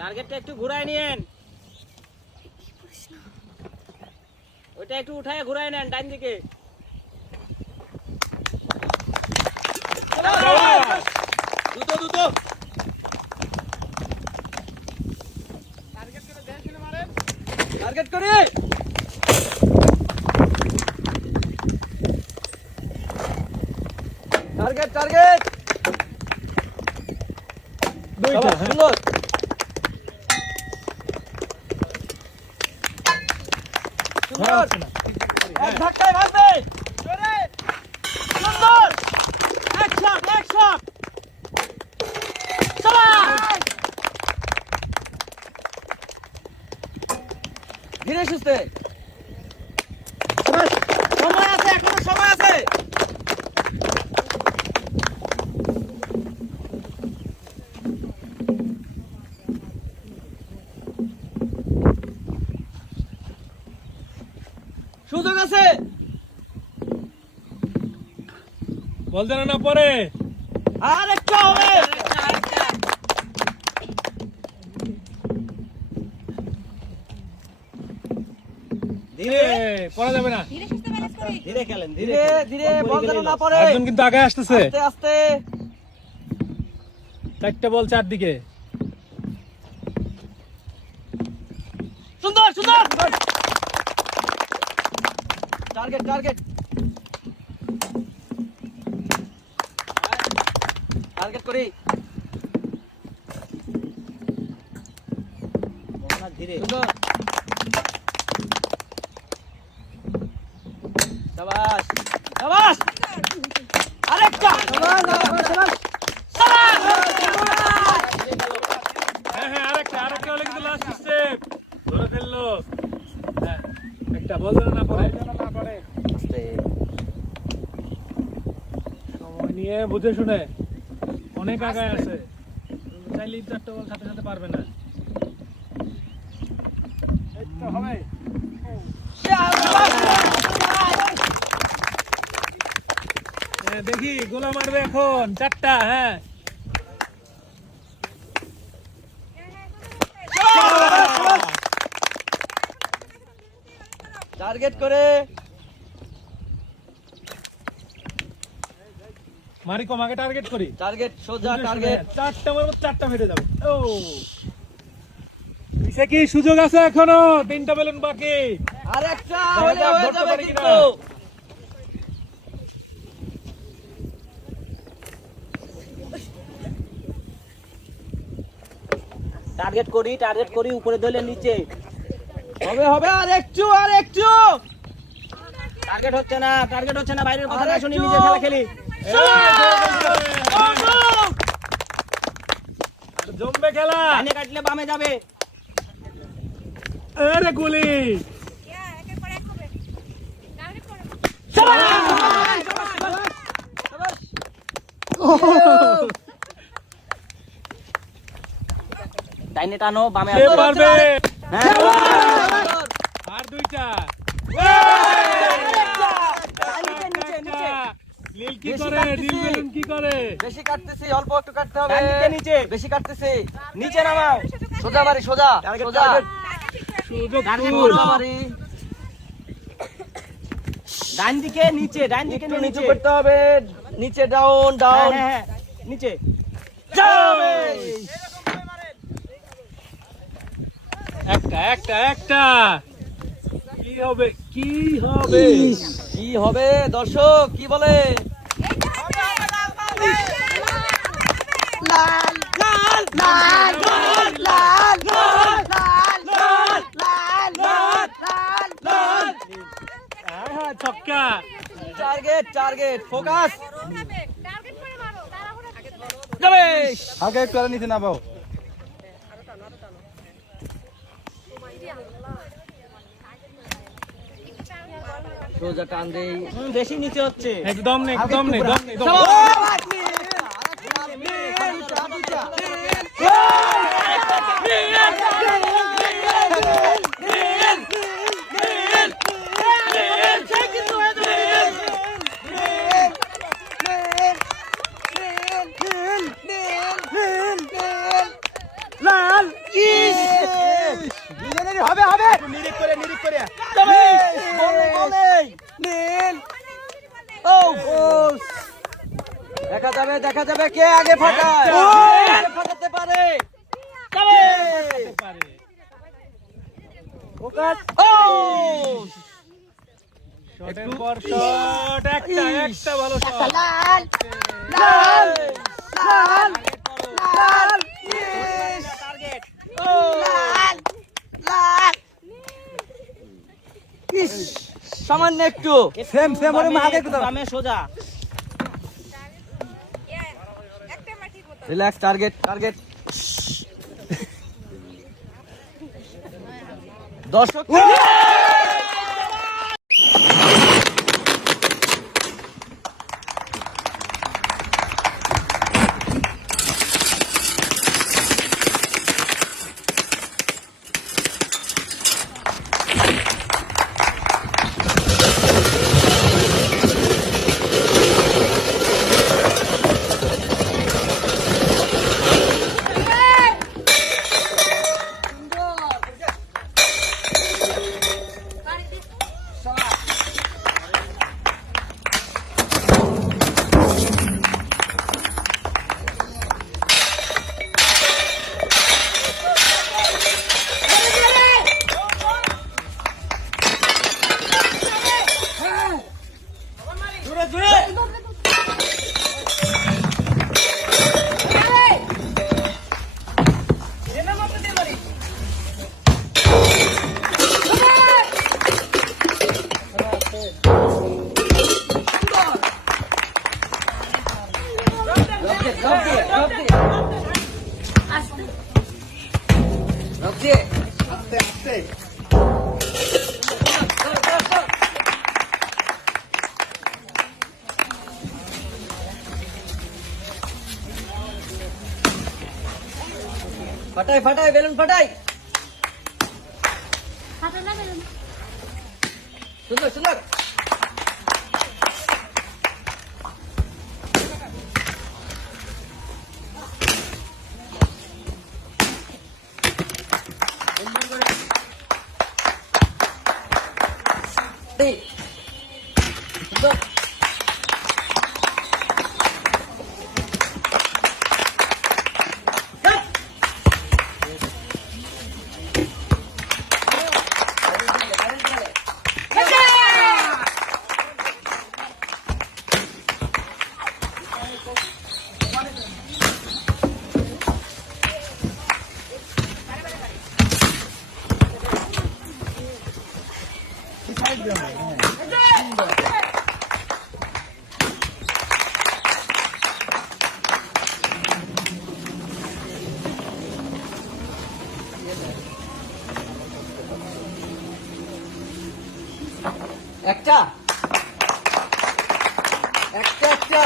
টার্গেটটা একটু ঘুরায় নিয়েন, ওইটা একটু উঠায় ঘুরায় নেন ডান দিকে। দ্রুত টার্গেট করে টার্গেট দুইটা সুন্দর। এক ধাক্কায় ভাগবে। সুন্দর, এক শট ধীরে সুস্থে। সময় আছে, এখনো সময় আছে। সুযোগ আছে, বল যেন না পরে। আর একটা হবে। ধীরে পড়া যাবে না, ধীরে খেলেন, ধীরে ধীরে বল যেন না পড়ে। একজন কিন্তু আগে আসতেছে, আস্তে আস্তে। 4টা বল 4 দিকে। সুন্দর সুন্দর। টার্গেট টার্গেট টার্গেট করি। ধীরে শাবাশ শাবাশ। আরেকটা হ্যাঁ আরেকটা হলে কিন্তু লাস্ট স্টেপ ধরে ফেললো। হ্যাঁ একটা বল যেন না পড়ে। সময় নিয়ে বুঝে শুনে, অনেক আগায় আছে, চাইলে 4টা বল সাথে সাথে পারবে না। হবে দেখি গোলা মারবে এখন 4টা। হ্যাঁ টার্গেট করে মারি কম, আগে টার্গেট করি। টার্গেট সোজা টার্গেট। 4টা মারবো, 4টা মেরে যাবে। ও পিছে কি সুযোগ আছে এখনো? 3টা বেলুন বাকি। আরেকটা হলে হয়ে যাবে কিন্তু। টার্গেট করি উপরে ধরে নিচে হবে হবে। আর একটু টার্গেট হচ্ছে না বাইরের কথা না শুনি নিজে খেলা খেলি। জমবে খেলা। ডানে কাটলে বামে যাবে। আরে গুলি ডাইনে টানো বামে পারবে। হ্যাঁ আর 2টা। নীল কি করে? নীল বেলুন কি করে? বেশি কাটতেছি, অল্প একটু কাটতে হবে। নিচে বেশি কাটতেছি, নিচে নামাও। সোজা বাড়ি সোজা সোজা। সুযোগ সোজা বাড়ি। ডান দিকে নিচে নিচে করতে হবে। নিচে ডাউন ডাউন। হ্যাঁ নিচে একটা কি হবে দর্শক কি বলে? লাল লাল লাল লাল লাল লাল লাল লাল লাল লাল। হ্যাঁ ছক্কা। Target focus. আগে একটু আর নিচে নামাও। সোজা টান দেই। বেশি নিচে হচ্ছে। একদম নেই। লাল দেখা যাবে কে আগে ফাটায়। একটা। কে ফাটাতে পারে। ফোকাস। ও! শটের পর শট, একটা ভালো শট। লাল! লাল! লাল! ইস! ও! ইস! সামান্য একটু সেম সেম ওরে আগে একটু দাও। সোজা একটা মাটির মতো রিল্যাক্স টার্গেট টার্গেট দর্শক ফাটাই ফাটাই বেলুন ফাটাই সুন্দর সুন্দর সুন্দর একটা একটা একটা